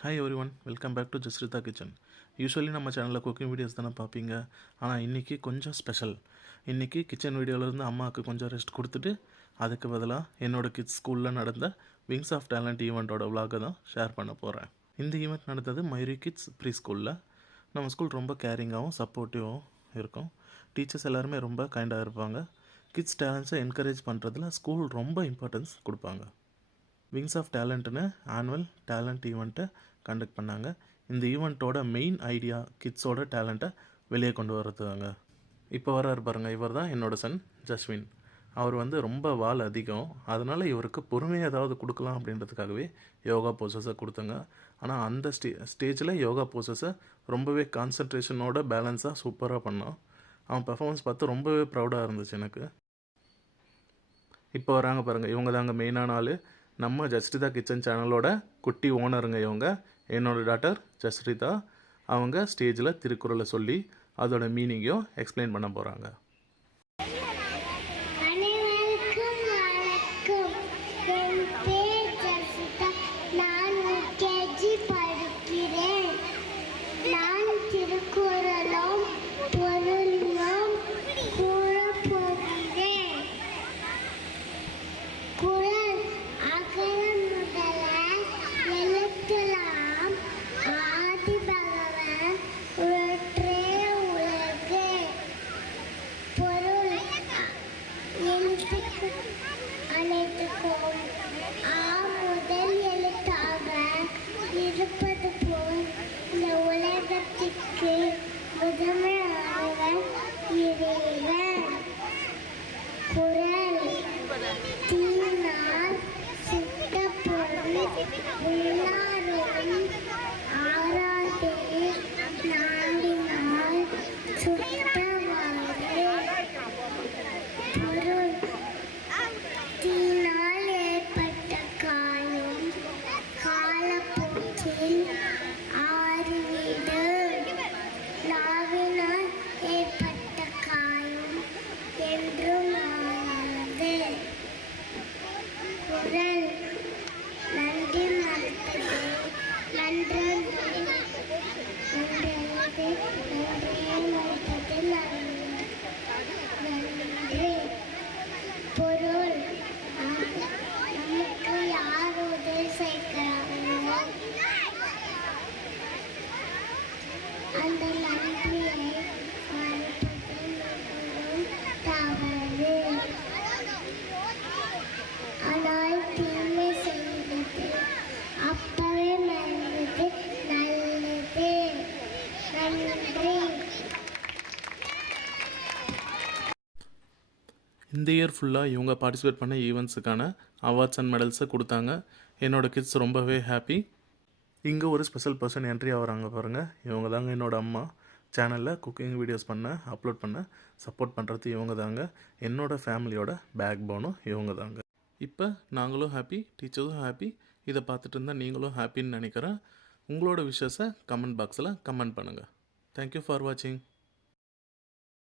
Hi everyone, welcome back to Jasritha kitchen. Usually நம்ம சேனலில் cooking videos தானே பார்ப்பீங்க. ஆனால் இன்றைக்கி கொஞ்சம் ஸ்பெஷல். இன்றைக்கி கிச்சன் வீடியோவிலேருந்து அம்மாவுக்கு கொஞ்சம் ரெஸ்ட் கொடுத்துட்டு அதுக்கு பதிலாக என்னோடய கிட்ஸ் ஸ்கூலில் நடந்த விங்ஸ் ஆஃப் டேலண்ட் ஈவெண்ட்டோட விலாகை தான் ஷேர் பண்ண போகிறேன். இந்த ஈவெண்ட் நடந்தது மயூரி கிட்ஸ் ப்ரீ ஸ்கூலில். நம்ம ஸ்கூல் ரொம்ப கேரிங்காகவும் சப்போர்ட்டிவாகவும் இருக்கும். டீச்சர்ஸ் எல்லாருமே ரொம்ப கைண்டாக இருப்பாங்க. கிட்ஸ் டேலண்ட்ஸை என்கரேஜ் பண்ணுறதுல ஸ்கூல் ரொம்ப இம்பார்ட்டன்ஸ் கொடுப்பாங்க. விங்ஸ் ஆஃப் டேலண்ட்னு ஆனுவல் டேலண்ட் ஈவெண்ட்டை கண்டக்ட் பண்ணாங்க. இந்த ஈவெண்ட்டோட மெயின் ஐடியா கிட்ஸோட டேலண்ட்டை வெளியே கொண்டு வரதுதாங்க. இப்போ வர்றாரு பாருங்கள், இவர் தான் என்னோடய சன் ஜஸ்வின். அவர் ரொம்ப வால் அதிகம். அதனால் இவருக்கு பொறுமையாக ஏதாவது கொடுக்கலாம் அப்படின்றதுக்காகவே யோகா போசஸை கொடுத்தங்க. ஆனால் அந்த ஸ்டேஜில் யோகா போசஸை ரொம்பவே கான்சன்ட்ரேஷனோட பேலன்ஸாக சூப்பராக பண்ணான். அவன் பெர்ஃபார்மன்ஸ் பார்த்து ரொம்பவே ப்ரௌடாக இருந்துச்சு எனக்கு. இப்போ வராங்க பாருங்கள், இவங்க தாங்க மெயினான ஆள். நம்ம ஜஸ்ரிதா கிச்சன் சேனலோட குட்டி ஓனருங்க இவங்க. என்னோடய டாட்டர் ஜஸ்ரிதா. அவங்க ஸ்டேஜில் திருக்குறளை சொல்லி அதோட மீனிங்கையும் எக்ஸ்பிளைன் பண்ண போகிறாங்க. இந்த இயர் ஃபுல்லாக இவங்க பார்ட்டிசிபேட் பண்ண ஈவெண்ட்ஸுக்கான அவார்ட்ஸ் அண்ட் மெடல்ஸை கொடுத்தாங்க. என்னோடய கிட்ஸ் ரொம்பவே ஹாப்பி. இங்கே ஒரு ஸ்பெஷல் பர்சன் என்ட்ரி ஆகிறாங்க பாருங்கள். இவங்க தாங்க என்னோடய அம்மா. சேனலில் குக்கிங் வீடியோஸ் அப்லோட் பண்ண சப்போர்ட் பண்ணுறது இவங்க தாங்க. என்னோடய ஃபேமிலியோட பேக் போனும் இவங்க தாங்க. இப்போ நாங்களும் ஹாப்பி, டீச்சர்ஸும் ஹாப்பி. இதை பார்த்துட்டு இருந்தால் நீங்களும் ஹாப்பின்னு நினைக்கிறேன். உங்களோட விஷஸை கமெண்ட் பாக்ஸில் கமெண்ட் பண்ணுங்கள். தேங்க்யூ ஃபார் வாட்சிங்.